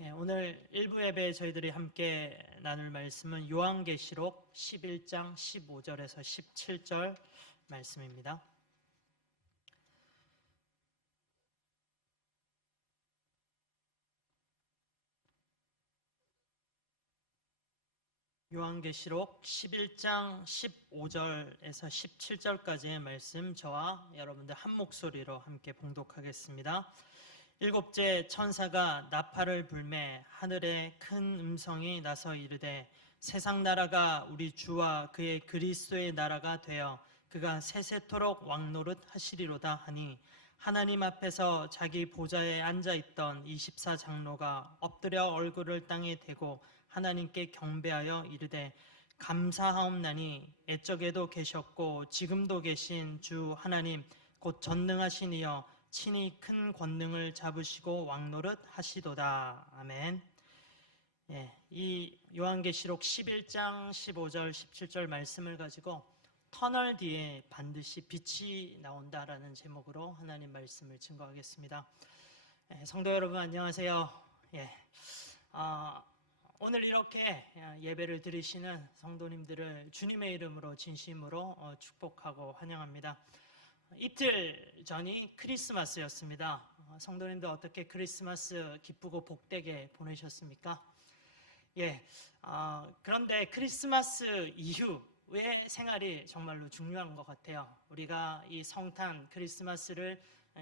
예, 오늘 일부 예배 저희들이 함께 나눌 말씀은 요한계시록 11장 15절에서 17절 말씀입니다. 요한계시록 11장 15절에서 17절까지의 말씀 저와 여러분들 한 목소리로 함께 봉독하겠습니다. 일곱째 천사가 나팔을 불매 하늘에 큰 음성이 나서 이르되 세상 나라가 우리 주와 그의 그리스도의 나라가 되어 그가 세세토록 왕노릇 하시리로다 하니 하나님 앞에서 자기 보좌에 앉아 있던 24 장로가 엎드려 얼굴을 땅에 대고 하나님께 경배하여 이르되 감사하옵나니 애적에도 계셨고 지금도 계신 주 하나님 곧 전능하신 이여 친히 큰 권능을 잡으시고 왕노릇 하시도다. 아멘. 예, 이 요한계시록 11장 15절 17절 말씀을 가지고 터널 뒤에 반드시 빛이 나온다라는 제목으로 하나님 말씀을 증거하겠습니다. 예, 성도 여러분 안녕하세요. 예, 아, 오늘 이렇게 예배를 드리시는 성도님들을 주님의 이름으로 진심으로 어, 축복하고 환영합니다. 이틀 전이 크리스마스였습니다. 어, 성도님들 어떻게 크리스마스 기쁘고 복되게 보내셨습니까? 예, 어, 그런데 크리스마스 이후의 생활이 정말로 중요한 것 같아요. 우리가 이 성탄 크리스마스를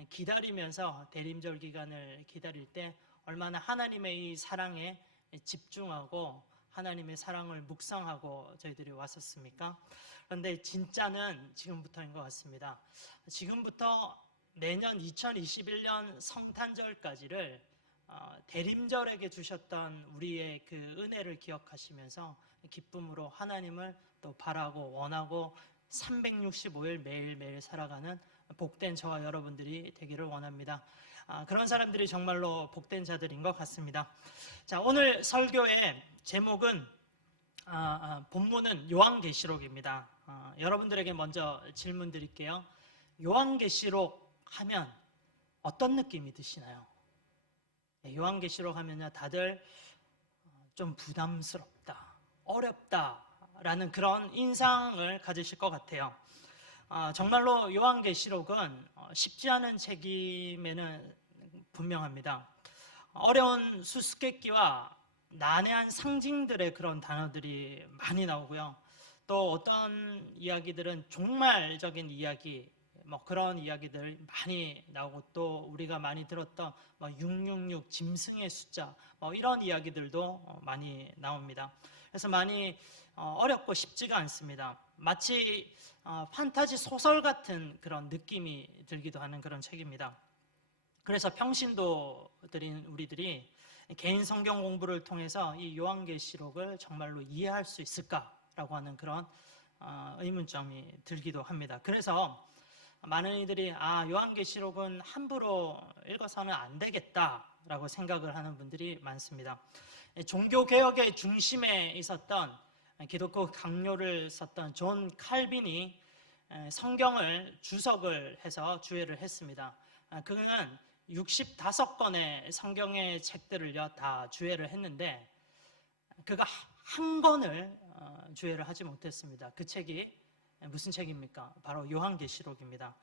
기다리면서 대림절 기간을 기다릴 때 얼마나 하나님의 이 사랑에 집중하고 하나님의 사랑을 묵상하고 저희들이 왔었습니까? 그런데 진짜는 지금부터인 것 같습니다. 지금부터 내년 2021년 성탄절까지를 어, 대림절에게 주셨던 우리의 그 은혜를 기억하시면서 기쁨으로 하나님을 또 바라고 원하고 365일 매일매일 살아가는 복된 저와 여러분들이 되기를 원합니다. 아, 그런 사람들이 정말로 복된 자들인 것 같습니다. 자, 오늘 설교의 제목은 아, 아, 본문은 요한계시록입니다. 아, 여러분들에게 먼저 질문 드릴게요. 요한계시록 하면 어떤 느낌이 드시나요? 네, 요한계시록 하면요, 다들 좀 부담스럽다, 어렵다라는 그런 인상을 가지실 것 같아요. 아, 정말로 요한계시록은 어, 쉽지 않은 책임에는 분명합니다. 어려운 수수께끼와 난해한 상징들의 그런 단어들이 많이 나오고요. 또 어떤 이야기들은 종말적인 이야기, 뭐 그런 이야기들 많이 나오고 또 우리가 많이 들었던 뭐 666 짐승의 숫자 뭐 이런 이야기들도 어, 많이 나옵니다. 그래서 많이 어, 어렵고 쉽지가 않습니다. 마치 어, 판타지 소설 같은 그런 느낌이 들기도 하는 그런 책입니다. 그래서 평신도들인 우리들이 개인 성경 공부를 통해서 이 요한계시록을 정말로 이해할 수 있을까라고 하는 그런 어, 의문점이 들기도 합니다. 그래서 많은 이들이 아 요한계시록은 함부로 읽어서는 안 되겠다라고 생각을 하는 분들이 많습니다. 종교 개혁의 중심에 있었던 기독교 강요를 썼던 존 칼빈이 성경을 주석을 해서 주해를 했습니다. 아, 그는 65권의 성경의 책들을요 다 주해를 했는데 그가 한 권을 어, 주해를 하지 못했습니다. 그 책이 무슨 책입니까? 바로 요한계시록입니다.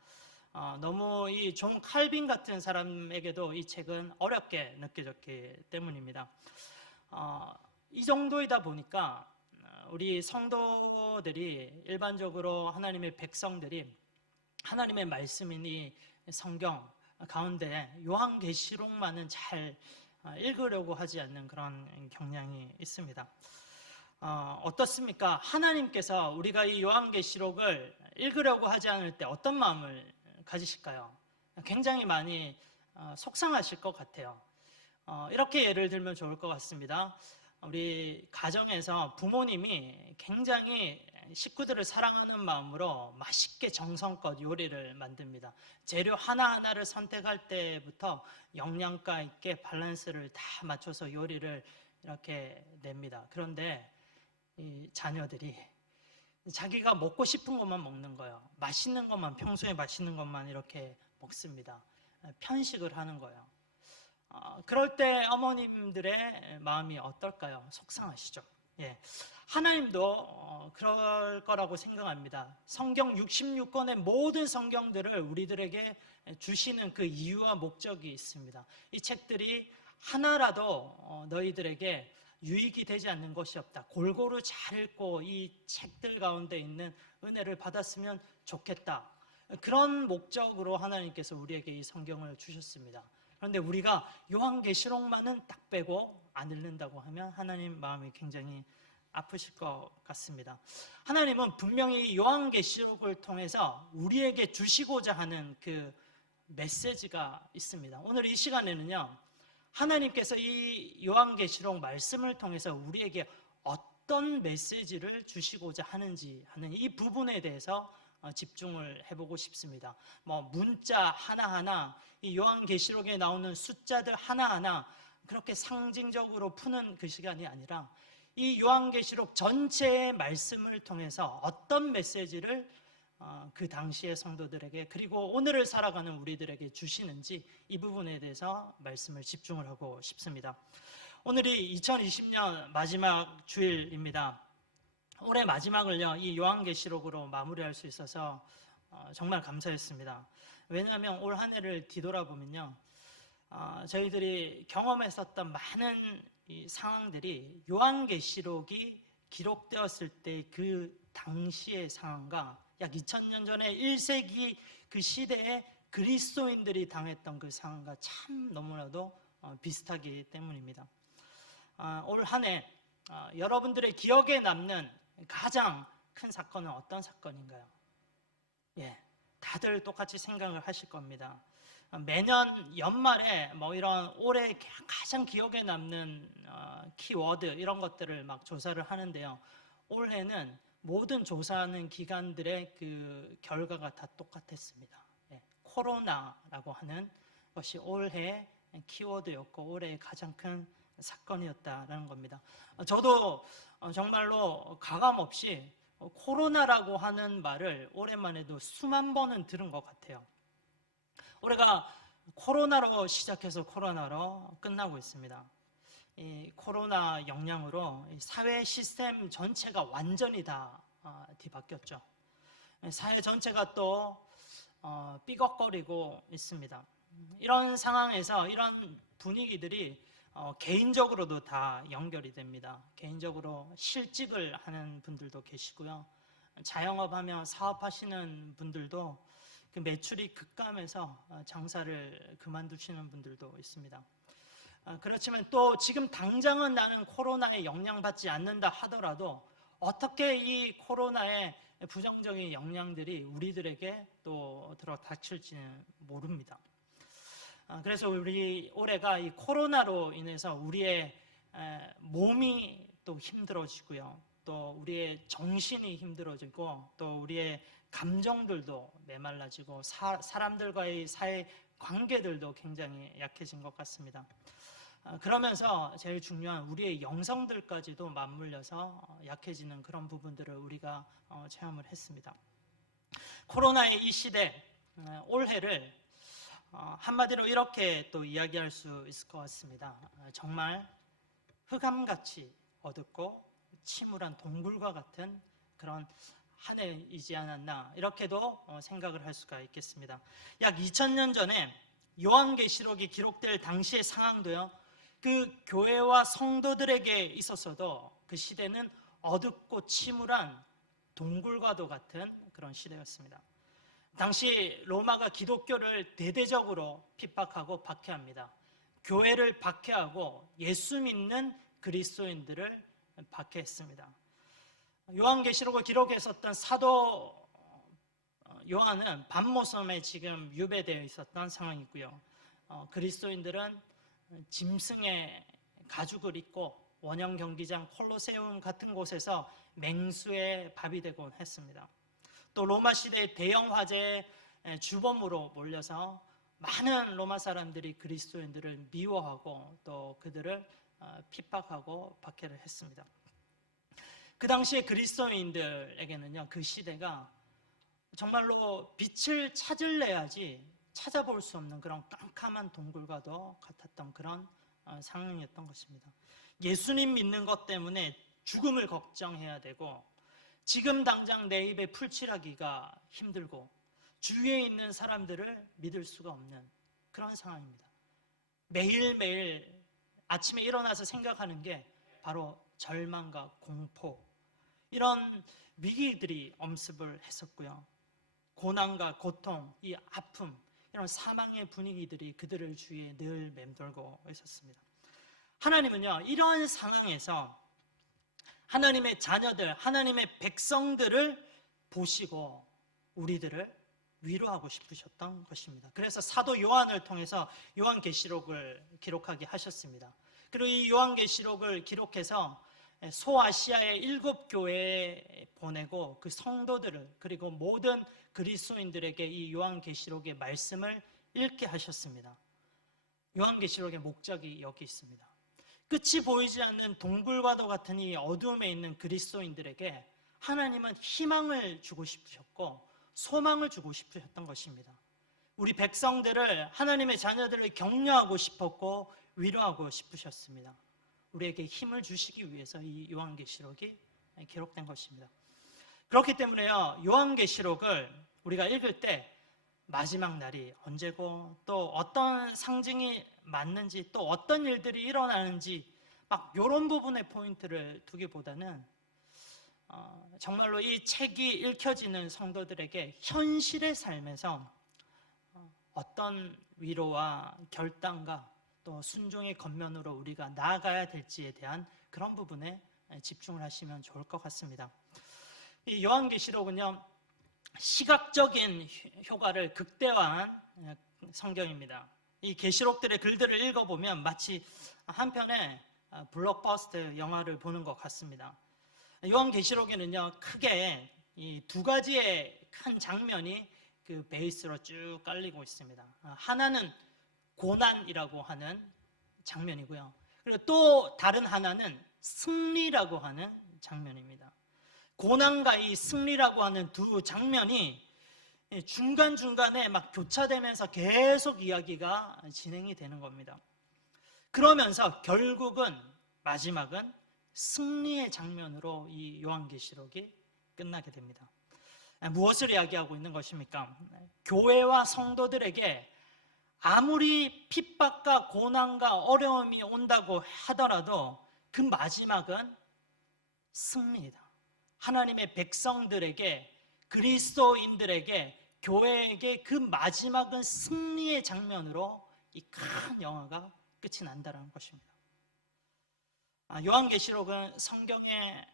어, 너무 이 존 칼빈 같은 사람에게도 이 책은 어렵게 느껴졌기 때문입니다. 어, 이 정도이다 보니까 우리 성도들이 일반적으로 하나님의 백성들이 하나님의 말씀인 이 성경 가운데 요한계시록만은 잘 어, 읽으려고 하지 않는 그런 경향이 있습니다. 어, 어떻습니까? 하나님께서 우리가 이 요한계시록을 읽으려고 하지 않을 때 어떤 마음을 가지실까요? 굉장히 많이 어, 속상하실 것 같아요. 어, 이렇게 예를 들면 좋을 것 같습니다. 우리 가정에서 부모님이 굉장히 식구들을 사랑하는 마음으로 맛있게 정성껏 요리를 만듭니다. 재료 하나하나를 선택할 때부터 영양가 있게 밸런스를 다 맞춰서 요리를 이렇게 냅니다. 그런데 이 자녀들이 자기가 먹고 싶은 것만 먹는 거예요. 맛있는 것만, 평소에 맛있는 것만 이렇게 먹습니다. 편식을 하는 거예요. 어, 그럴 때 어머님들의 마음이 어떨까요? 속상하시죠. 예. 하나님도 어, 그럴 거라고 생각합니다. 성경 66권의 모든 성경들을 우리들에게 주시는 그 이유와 목적이 있습니다. 이 책들이 하나라도 어, 너희들에게 유익이 되지 않는 것이 없다. 골고루 잘 읽고 이 책들 가운데 있는 은혜를 받았으면 좋겠다. 그런 목적으로 하나님께서 우리에게 이 성경을 주셨습니다. 그런데 우리가 요한계시록만은 딱 빼고 안 읽는다고 하면 하나님 마음이 굉장히 아프실 것 같습니다. 하나님은 분명히 요한계시록을 통해서 우리에게 주시고자 하는 그 메시지가 있습니다. 오늘 이 시간에는요. 하나님께서 이 요한계시록 말씀을 통해서 우리에게 어떤 메시지를 주시고자 하는지 하는 이 부분에 대해서 어, 집중을 해보고 싶습니다. 뭐 문자 하나하나, 이 요한계시록에 나오는 숫자들 하나하나 그렇게 상징적으로 푸는 그 시간이 아니라 이 요한계시록 전체의 말씀을 통해서 어떤 메시지를 어, 그 당시의 성도들에게 그리고 오늘을 살아가는 우리들에게 주시는지 이 부분에 대해서 말씀을 집중을 하고 싶습니다. 오늘이 2020년 마지막 주일입니다. 올해 마지막을요 이 요한계시록으로 마무리할 수 있어서 어, 정말 감사했습니다. 왜냐하면 올 한 해를 뒤돌아보면요 어, 저희들이 경험했었던 많은 이 상황들이 요한계시록이 기록되었을 때 그 당시의 상황과 약 2000년 전에 1세기 그 시대에 그리스도인들이 당했던 그 상황과 참 너무나도 어, 비슷하기 때문입니다. 어, 올 한해 어, 여러분들의 기억에 남는 가장 큰 사건은 어떤 사건인가요? 예, 다들 똑같이 생각을 하실 겁니다. 매년 연말에 뭐 이런 올해 가장 기억에 남는 어, 키워드 이런 것들을 막 조사를 하는데요. 올해는 모든 조사하는 기관들의 그 결과가 다 똑같았습니다. 예, 코로나라고 하는 것이 올해 키워드였고 올해의 가장 큰 사건이었다라는 겁니다. 어, 저도 어, 정말로 가감 없이 코로나라고 하는 말을 오랜만에도 수만 번은 들은 것 같아요. 올해가 코로나로 시작해서 코로나로 끝나고 있습니다. 이 코로나 영향으로 사회 시스템 전체가 완전히 다 어, 뒤바뀌었죠. 사회 전체가 또 어, 삐걱거리고 있습니다. 이런 상황에서 이런 분위기들이 어, 개인적으로도 다 연결이 됩니다. 개인적으로 실직을 하는 분들도 계시고요. 자영업하며 사업하시는 분들도 그 매출이 급감해서 어, 장사를 그만두시는 분들도 있습니다. 어, 그렇지만 또 지금 당장은 나는 코로나에 영향받지 않는다 하더라도 어떻게 이 코로나의 부정적인 영향들이 우리들에게 또 들어 닥칠지는 모릅니다. 아, 그래서 우리 올해가 이 코로나로 인해서 우리의 몸이 또 힘들어지고요. 또 우리의 정신이 힘들어지고 또 우리의 감정들도 메말라지고 사, 사람들과의 사회 관계들도 굉장히 약해진 것 같습니다. 아, 그러면서 제일 중요한 우리의 영성들까지도 맞물려서 약해지는 그런 부분들을 우리가 어, 체험을 했습니다. 코로나의 이 시대 어, 올해를 어, 한마디로 이렇게 또 이야기할 수 있을 것 같습니다. 어, 정말 흑암같이 어둡고 침울한 동굴과 같은 그런 한 해이지 않았나 이렇게도 어, 생각을 할 수가 있겠습니다. 약 2000년 전에 요한계시록이 기록될 당시의 상황도요. 그 교회와 성도들에게 있어서도 그 시대는 어둡고 침울한 동굴과도 같은 그런 시대였습니다. 당시 로마가 기독교를 대대적으로 핍박하고 박해합니다. 교회를 박해하고 예수 믿는 그리스도인들을 박해했습니다. 요한계시록을 기록했었던 사도 어, 요한은 밤모섬에 지금 유배되어 있었던 상황이고요. 어, 그리스도인들은 짐승의 가죽을 입고 원형 경기장 콜로세움 같은 곳에서 맹수의 밥이 되곤 했습니다. 또 로마 시대의 대형 화재의 주범으로 몰려서 많은 로마 사람들이 그리스도인들을 미워하고 또 그들을 어, 핍박하고 박해를 했습니다. 그 당시에 그리스도인들에게는요, 그 시대가 정말로 빛을 찾을래야지 찾아볼 수 없는 그런 깜깜한 동굴과도 같았던 그런 어, 상황이었던 것입니다. 예수님 믿는 것 때문에 죽음을 걱정해야 되고 지금 당장 내 입에 풀칠하기가 힘들고 주위에 있는 사람들을 믿을 수가 없는 그런 상황입니다. 매일매일 아침에 일어나서 생각하는 게 바로 절망과 공포 이런 위기들이 엄습을 했었고요. 고난과 고통, 이 아픔, 이런 사망의 분위기들이 그들을 주위에 늘 맴돌고 있었습니다. 하나님은요, 이런 상황에서 하나님의 자녀들, 하나님의 백성들을 보시고 우리들을 위로하고 싶으셨던 것입니다. 그래서 사도 요한을 통해서 요한계시록을 기록하게 하셨습니다. 그리고 이 요한계시록을 기록해서 소아시아의 일곱 교회에 보내고 그 성도들을 그리고 모든 그리스도인들에게 이 요한계시록의 말씀을 읽게 하셨습니다. 요한계시록의 목적이 여기 있습니다. 끝이 보이지 않는 동굴과도 같은 이 어둠에 있는 그리스도인들에게 하나님은 희망을 주고 싶으셨고 소망을 주고 싶으셨던 것입니다. 우리 백성들을 하나님의 자녀들을 격려하고 싶었고 위로하고 싶으셨습니다. 우리에게 힘을 주시기 위해서 이 요한계시록이 기록된 것입니다. 그렇기 때문에요. 요한계시록을 우리가 읽을 때 마지막 날이 언제고 또 어떤 상징이 맞는지 또 어떤 일들이 일어나는지 막 이런 부분의 포인트를 두기보다는 어, 정말로 이 책이 읽혀지는 성도들에게 현실의 삶에서 어, 어떤 위로와 결단과 또 순종의 겉면으로 우리가 나아가야 될지에 대한 그런 부분에 집중을 하시면 좋을 것 같습니다. 이 요한계시록은요 시각적인 효과를 극대화한 성경입니다. 이 계시록들의 글들을 읽어보면 마치 한 편의 블록버스터 영화를 보는 것 같습니다. 요한 계시록에는요 크게 이 두 가지의 큰 장면이 그 베이스로 쭉 깔리고 있습니다. 하나는 고난이라고 하는 장면이고요. 그리고 또 다른 하나는 승리라고 하는 장면입니다. 고난과 이 승리라고 하는 두 장면이 중간중간에 막 교차되면서 계속 이야기가 진행이 되는 겁니다. 그러면서 결국은 마지막은 승리의 장면으로 이 요한계시록이 끝나게 됩니다. 무엇을 이야기하고 있는 것입니까? 교회와 성도들에게 아무리 핍박과 고난과 어려움이 온다고 하더라도 그 마지막은 승리이다. 하나님의 백성들에게 그리스도인들에게 교회에게 그 마지막은 승리의 장면으로 이 큰 영화가 끝이 난다는 것입니다. 아, 요한계시록은 성경의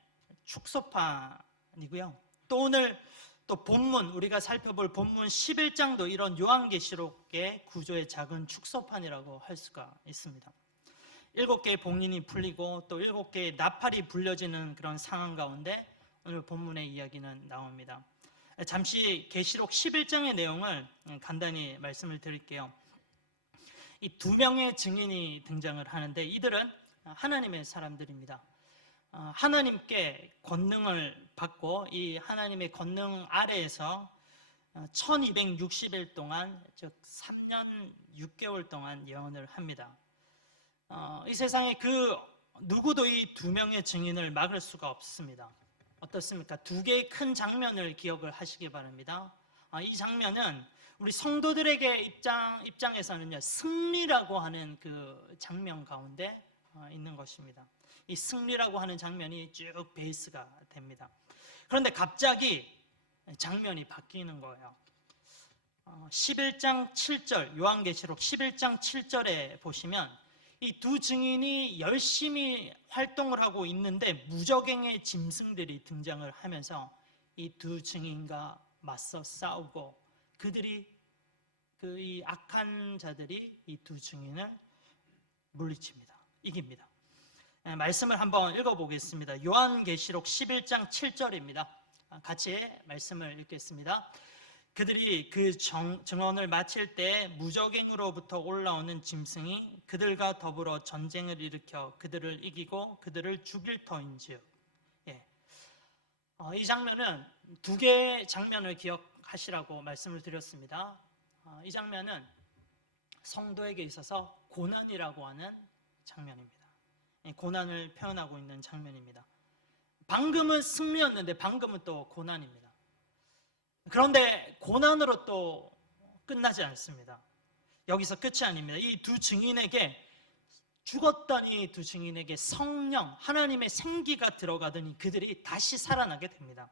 축소판이고요. 또 오늘 또 본문 우리가 살펴볼 본문 11장도 이런 요한계시록의 구조의 작은 축소판이라고 할 수가 있습니다. 일곱 개의 봉인이 풀리고 또 일곱 개의 나팔이 불려지는 그런 상황 가운데 오늘 본문의 이야기는 나옵니다. 잠시 계시록 11장의 내용을 간단히 말씀을 드릴게요. 이 두 명의 증인이 등장을 하는데 이들은 하나님의 사람들입니다. 어, 하나님께 권능을 받고 이 하나님의 권능 아래에서 1260일 동안 즉 3년 6개월 동안 예언을 합니다. 어, 이 세상에 그 누구도 이 두 명의 증인을 막을 수가 없습니다. 어떻습니까? 두 개의 큰 장면을 기억을 하시기 바랍니다. 어, 이 장면은 우리 성도들에게 입장 입장에서는요 승리라고 하는 그 장면 가운데 있는 것입니다. 이 승리라고 하는 장면이 쭉 베이스가 됩니다. 그런데 갑자기 장면이 바뀌는 거예요. 11장 어, 7절, 요한계시록 11장 7절에 보시면 이 두 증인이 열심히 활동을 하고 있는데 무적행의 짐승들이 등장을 하면서 이 두 증인과 맞서 싸우고 그들이 그 이 악한 자들이 이 두 증인을 물리칩니다. 이깁니다. 예, 말씀을 한번 읽어보겠습니다. 요한계시록 11장 7절입니다. 같이 말씀을 읽겠습니다. 그들이 그 정, 증언을 마칠 때 무적행으로부터 올라오는 짐승이 그들과 더불어 전쟁을 일으켜 그들을 이기고 그들을 죽일 터인지요. 예. 어, 이 장면은 두 개의 장면을 기억하시라고 말씀을 드렸습니다. 어, 이 장면은 성도에게 있어서 고난이라고 하는 장면입니다. 이 고난을 표현하고 있는 장면입니다. 방금은 승리였는데 방금은 또 고난입니다. 그런데 고난으로 또 끝나지 않습니다. 여기서 끝이 아닙니다. 이 두 증인에게 죽었던 이 두 증인에게 성령, 하나님의 생기가 들어가더니 그들이 다시 살아나게 됩니다.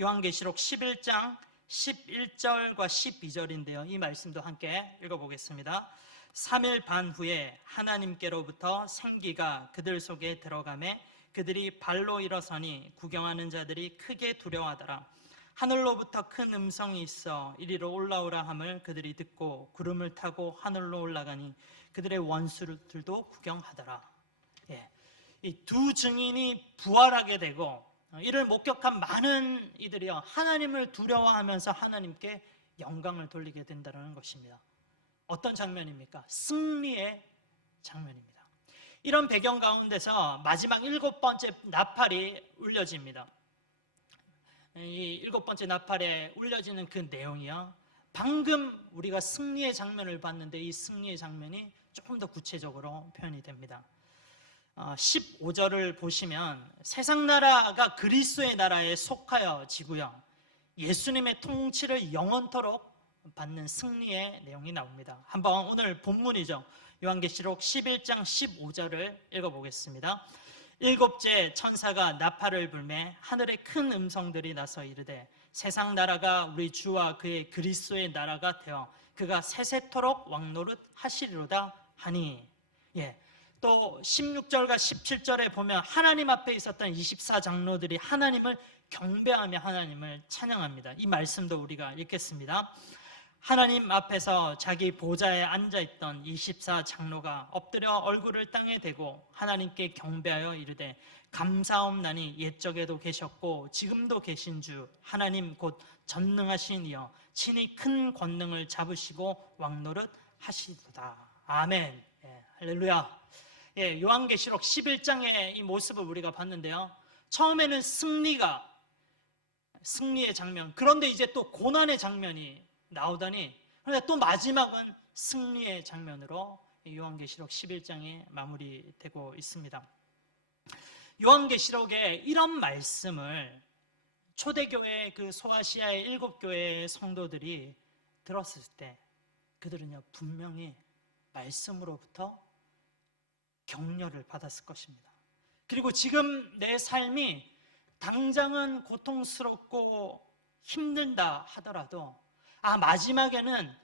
요한계시록 11장 11절과 12절인데요. 이 말씀도 함께 읽어보겠습니다. 3일 반 후에 하나님께로부터 생기가 그들 속에 들어가매 그들이 발로 일어서니 구경하는 자들이 크게 두려워하더라. 하늘로부터 큰 음성이 있어 이리로 올라오라 함을 그들이 듣고 구름을 타고 하늘로 올라가니 그들의 원수들도 구경하더라. 예. 이두 증인이 부활하게 되고 어, 이를 목격한 많은 이들이요 하나님을 두려워하면서 하나님께 영광을 돌리게 된다는 것입니다. 어떤 장면입니까? 승리의 장면입니다. 이런 배경 가운데서 마지막 일곱 번째 나팔이 울려집니다. 이 일곱 번째 나팔에 울려지는 그 내용이요. 방금 우리가 승리의 장면을 봤는데 이 승리의 장면이 조금 더 구체적으로 표현이 됩니다. 15절을 보시면 세상 나라가 그리스도의 나라에 속하여 지고요. 예수님의 통치를 영원토록 받는 승리의 내용이 나옵니다. 한번 오늘 본문이죠. 요한계시록 11장 15절을 읽어보겠습니다. 일곱째 천사가 나팔을 불매 하늘에 큰 음성들이 나서 이르되 세상 나라가 우리 주와 그의 그리스도의 나라가 되어 그가 세세토록 왕노릇 하시리로다 하니 예. 또 16절과 17절에 보면 하나님 앞에 있었던 24장로들이 하나님을 경배하며 하나님을 찬양합니다. 이 말씀도 우리가 읽겠습니다. 하나님 앞에서 자기 보좌에 앉아 있던 24 장로가 엎드려 얼굴을 땅에 대고 하나님께 경배하여 이르되 감사옵나니 옛적에도 계셨고 지금도 계신 주 하나님 곧 전능하신 이여 친히 큰 권능을 잡으시고 왕노릇 하시도다. 아멘. 예, 할렐루야. 예, 요한계시록 11장의 이 모습을 우리가 봤는데요. 처음에는 승리가 승리의 장면. 그런데 이제 또 고난의 장면이 나오다니 그런데 또 마지막은 승리의 장면으로 요한계시록 11장에 마무리되고 있습니다. 요한계시록에 이런 말씀을 초대교회 그 소아시아의 일곱 교회의 성도들이 들었을 때 그들은요 분명히 말씀으로부터 격려를 받았을 것입니다. 그리고 지금 내 삶이 당장은 고통스럽고 힘든다 하더라도 아 마지막에는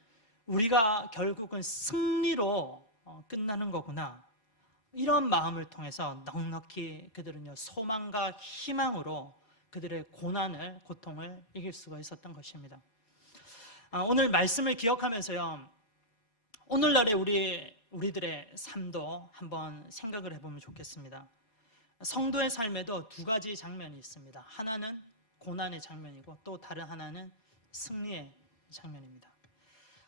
우리가 결국은 승리로 어, 끝나는 거구나. 이런 마음을 통해서 넉넉히 그들은요 소망과 희망으로 그들의 고난을 고통을 이길 수가 있었던 것입니다. 아, 오늘 말씀을 기억하면서요 오늘날의 우리 우리들의 삶도 한번 생각을 해보면 좋겠습니다. 성도의 삶에도 두 가지 장면이 있습니다. 하나는 고난의 장면이고 또 다른 하나는 승리의 장면입니다.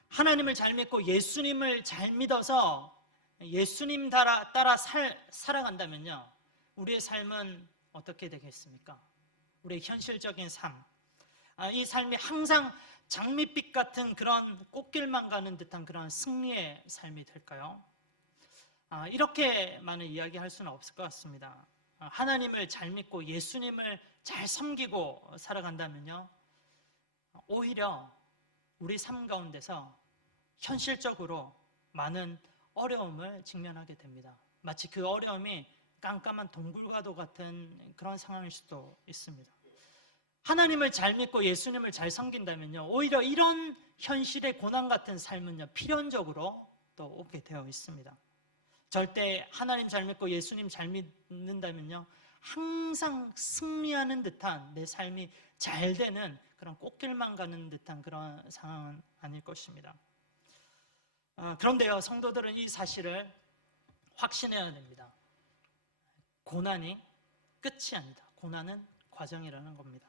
하나님을 잘 믿고 예수님을 잘 믿어서 예수님 따라, 따라 살, 살아간다면요. 우리의 삶은 어떻게 되겠습니까? 우리의 현실적인 삶. 아, 이 삶이 항상 장밋빛 같은 그런 꽃길만 가는 듯한 그런 승리의 삶이 될까요? 아, 이렇게만은 이야기할 수는 없을 것 같습니다. 아, 하나님을 잘 믿고 예수님을 잘 섬기고 살아간다면요. 오히려 우리 삶 가운데서 현실적으로 많은 어려움을 직면하게 됩니다. 마치 그 어려움이 깜깜한 동굴과도 같은 그런 상황일 수도 있습니다. 하나님을 잘 믿고 예수님을 잘 섬긴다면요. 오히려 이런 현실의 고난 같은 삶은요. 필연적으로 또 오게 되어 있습니다. 절대 하나님 잘 믿고 예수님 잘 믿는다면요. 항상 승리하는 듯한 내 삶이 잘 되는 그런 꽃길만 가는 듯한 그런 상황은 아닐 것입니다. 아, 그런데요, 성도들은 이 사실을 확신해야 됩니다. 고난이 끝이 아니다. 고난은 과정이라는 겁니다.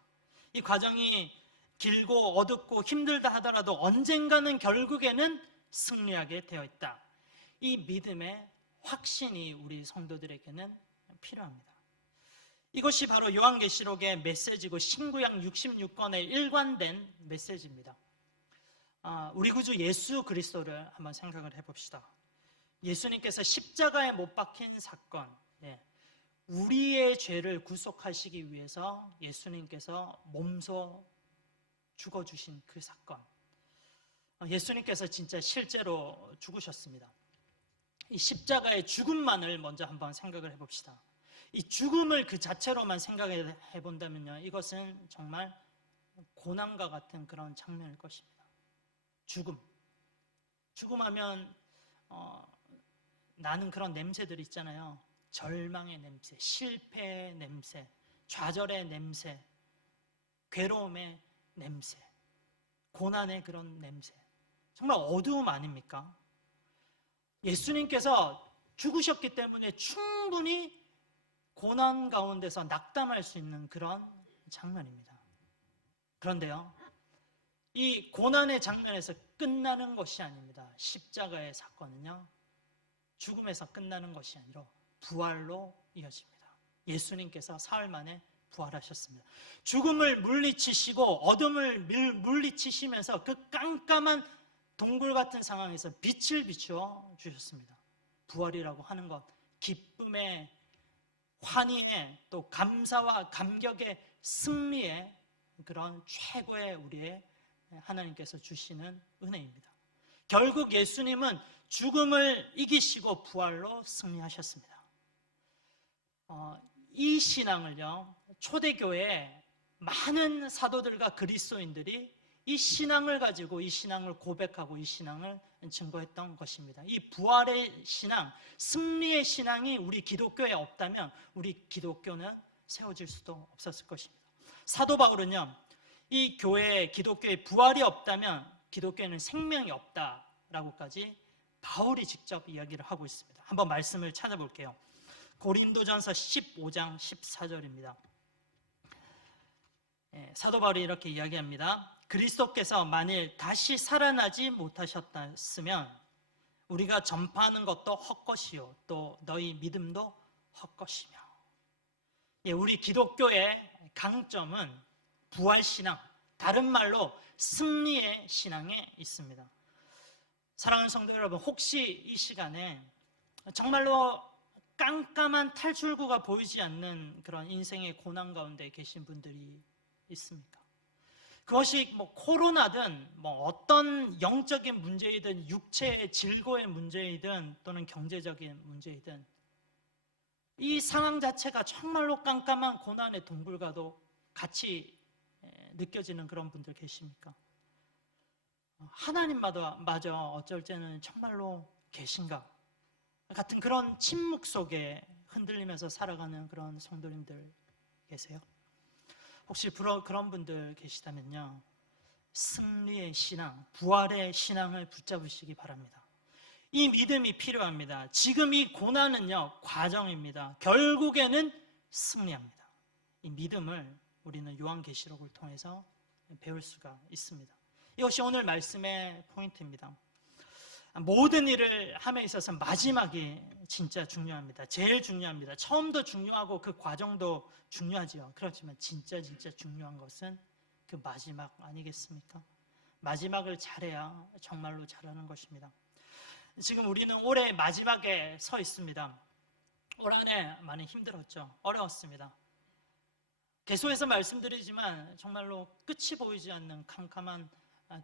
이 과정이 길고 어둡고 힘들다 하더라도 언젠가는 결국에는 승리하게 되어 있다. 이 믿음의 확신이 우리 성도들에게는 필요합니다. 이것이 바로 요한계시록의 메시지고 신구약 66권의 일관된 메시지입니다. 아, 우리 구주 예수 그리스도를 한번 생각을 해봅시다. 예수님께서 십자가에 못 박힌 사건, 예, 우리의 죄를 구속하시기 위해서 예수님께서 몸소 죽어주신 그 사건. 어, 예수님께서 진짜 실제로 죽으셨습니다. 이 십자가의 죽음만을 먼저 한번 생각을 해봅시다. 이 죽음을 그 자체로만 생각해 본다면요, 이것은 정말 고난과 같은 그런 장면일 것입니다. 죽음. 죽음하면 어, 나는 그런 냄새들 있잖아요. 절망의 냄새, 실패의 냄새, 좌절의 냄새, 괴로움의 냄새, 고난의 그런 냄새. 정말 어두움 아닙니까? 예수님께서 죽으셨기 때문에 충분히 고난 가운데서 낙담할 수 있는 그런 장면입니다. 그런데요, 이 고난의 장면에서 끝나는 것이 아닙니다. 십자가의 사건은요, 죽음에서 끝나는 것이 아니라 부활로 이어집니다. 예수님께서 사흘 만에 부활하셨습니다. 죽음을 물리치시고 어둠을 물리치시면서 그 깜깜한 동굴 같은 상황에서 빛을 비추어 주셨습니다. 부활이라고 하는 것, 기쁨의 환희의 또 감사와 감격의 승리의 그런 최고의 우리의 하나님께서 주시는 은혜입니다. 결국 예수님은 죽음을 이기시고 부활로 승리하셨습니다. 어, 이 신앙을요, 초대교회 많은 사도들과 그리스도인들이 이 신앙을 가지고 이 신앙을 고백하고 이 신앙을 증거했던 것입니다. 이 부활의 신앙, 승리의 신앙이 우리 기독교에 없다면 우리 기독교는 세워질 수도 없었을 것입니다. 사도 바울은요, 이 교회에 기독교에 부활이 없다면 기독교에는 생명이 없다라고까지 바울이 직접 이야기를 하고 있습니다. 한번 말씀을 찾아볼게요. 고린도전서 15장 14절입니다. 예, 사도 바울이 이렇게 이야기합니다. 그리스도께서 만일 다시 살아나지 못하셨다면 우리가 전파하는 것도 헛것이요 또 너희 믿음도 헛것이며 예, 우리 기독교의 강점은 부활 신앙 다른 말로 승리의 신앙에 있습니다. 사랑하는 성도 여러분 혹시 이 시간에 정말로 깜깜한 탈출구가 보이지 않는 그런 인생의 고난 가운데 계신 분들이 있습니까? 그것이 뭐 코로나든 뭐 어떤 영적인 문제이든 육체의 질고의 문제이든 또는 경제적인 문제이든 이 상황 자체가 정말로 깜깜한 고난의 동굴과도 같이 느껴지는 그런 분들 계십니까? 하나님마다 마저 어쩔 때는 정말로 계신가? 같은 그런 침묵 속에 흔들리면서 살아가는 그런 성도님들 계세요? 혹시 그런 분들 계시다면요. 승리의 신앙, 부활의 신앙을 붙잡으시기 바랍니다. 이 믿음이 필요합니다. 지금 이 고난은요, 과정입니다. 결국에는 승리합니다. 이 믿음을 우리는 요한계시록을 통해서 배울 수가 있습니다. 이것이 오늘 말씀의 포인트입니다. 모든 일을 함에 있어서 마지막이 진짜 중요합니다. 제일 중요합니다. 처음도 중요하고 그 과정도 중요하지요. 그렇지만 진짜 진짜 중요한 것은 그 마지막 아니겠습니까? 마지막을 잘해야 정말로 잘하는 것입니다. 지금 우리는 올해 마지막에 서 있습니다. 올 한해 많이 힘들었죠. 어려웠습니다. 계속해서 말씀드리지만 정말로 끝이 보이지 않는 캄캄한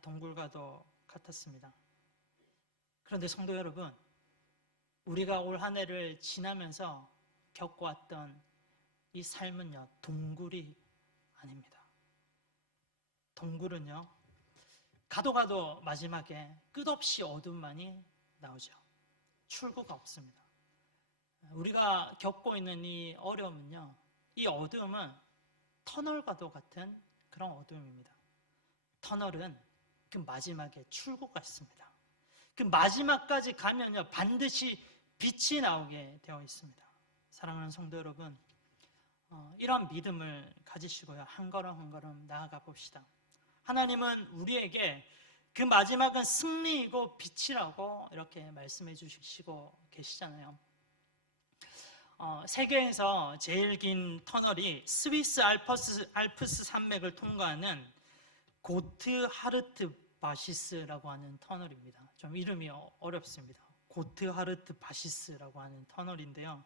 동굴과도 같았습니다. 그런데 성도 여러분, 우리가 올 한 해를 지나면서 겪어왔던 이 삶은요, 동굴이 아닙니다. 동굴은요, 가도 가도 마지막에 끝없이 어둠만이 나오죠. 출구가 없습니다. 우리가 겪고 있는 이 어려움은요, 이 어둠은 터널과도 같은 그런 어둠입니다. 터널은 그 마지막에 출구가 있습니다. 그 마지막까지 가면요 반드시 빛이 나오게 되어 있습니다. 사랑하는 성도 여러분, 어, 이런 믿음을 가지시고요 한 걸음 한 걸음 나아가 봅시다. 하나님은 우리에게 그 마지막은 승리이고 빛이라고 이렇게 말씀해 주시고 계시잖아요. 어, 세계에서 제일 긴 터널이 스위스 알퍼스, 알프스 산맥을 통과하는 고트하르트 바시스라고 하는 터널입니다. 좀 이름이 어- 어렵습니다. 고트하르트 바시스라고 하는 터널인데요.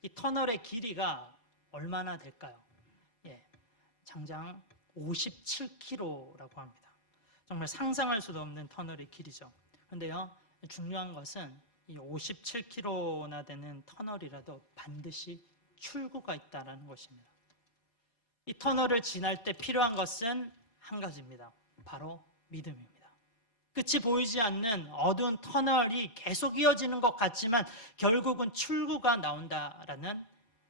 이 터널의 길이가 얼마나 될까요? 예, 장장 57km라고 합니다. 정말 상상할 수도 없는 터널의 길이죠. 그런데요, 중요한 것은 이 57km나 되는 터널이라도 반드시 출구가 있다라는 것입니다. 이 터널을 지날 때 필요한 것은 한 가지입니다. 바로 믿음입니다. 끝이 보이지 않는 어두운 터널이 계속 이어지는 것 같지만 결국은 출구가 나온다라는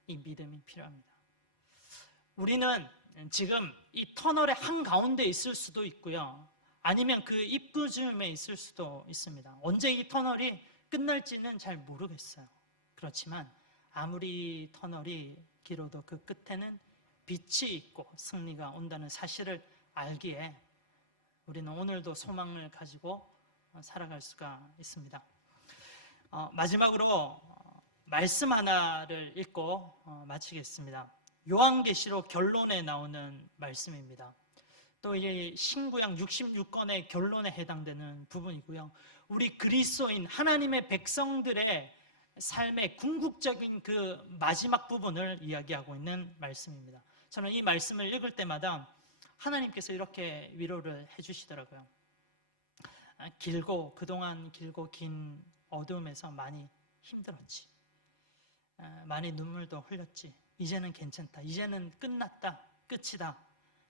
이 믿음이 필요합니다. 우리는 지금 이 터널의 한가운데 있을 수도 있고요. 아니면 그 입구쯤에 있을 수도 있습니다. 언제 이 터널이 끝날지는 잘 모르겠어요. 그렇지만 아무리 터널이 길어도 그 끝에는 빛이 있고 승리가 온다는 사실을 알기에 우리는 오늘도 소망을 가지고 살아갈 수가 있습니다. 어, 마지막으로 어, 말씀 하나를 읽고 어, 마치겠습니다. 요한계시록 결론에 나오는 말씀입니다. 또 이 신구약 66권의 결론에 해당되는 부분이고요. 우리 그리스도인 하나님의 백성들의 삶의 궁극적인 그 마지막 부분을 이야기하고 있는 말씀입니다. 저는 이 말씀을 읽을 때마다 하나님께서 이렇게 위로를 해주시더라고요. 아, 길고 그동안 길고 긴 어둠에서 많이 힘들었지. 아, 많이 눈물도 흘렸지. 이제는 괜찮다. 이제는 끝났다. 끝이다.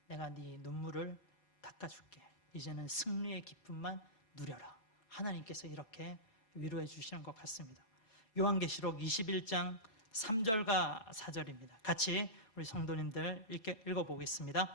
내가 네 눈물을 닦아줄게. 이제는 승리의 기쁨만 누려라. 하나님께서 이렇게 위로해 주시는 것 같습니다. 요한계시록 21장 3절과 4절입니다. 같이 우리 성도님들 읽어 보겠습니다.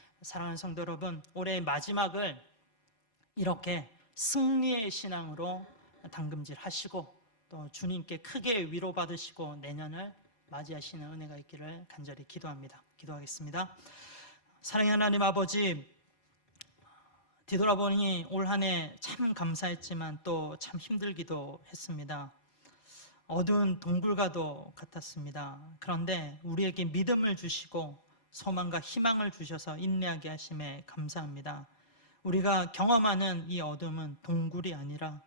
사랑하는 성도 여러분, 올해의 마지막을 이렇게 승리의 신앙으로 당금질 하시고 또 주님께 크게 위로받으시고 내년을 맞이하시는 은혜가 있기를 간절히 기도합니다. 기도하겠습니다. 사랑의 하나님 아버지, 뒤돌아보니 올 한 해 참 감사했지만 또 참 힘들기도 했습니다. 어두운 동굴과도 같았습니다. 그런데 우리에게 믿음을 주시고 소망과 희망을 주셔서 인내하게 하심에 감사합니다. 우리가 경험하는 이 어둠은 동굴이 아니라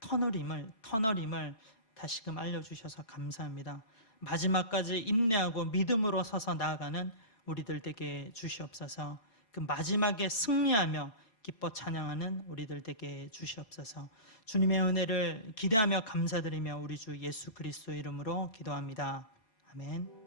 터널임을 터널임을 다시금 알려주셔서 감사합니다. 마지막까지 인내하고 믿음으로 서서 나아가는 우리들 되게 주시옵소서. 그 마지막에 승리하며 기뻐 찬양하는 우리들 되게 주시옵소서. 주님의 은혜를 기대하며 감사드리며 우리 주 예수 그리스도 이름으로 기도합니다. 아멘.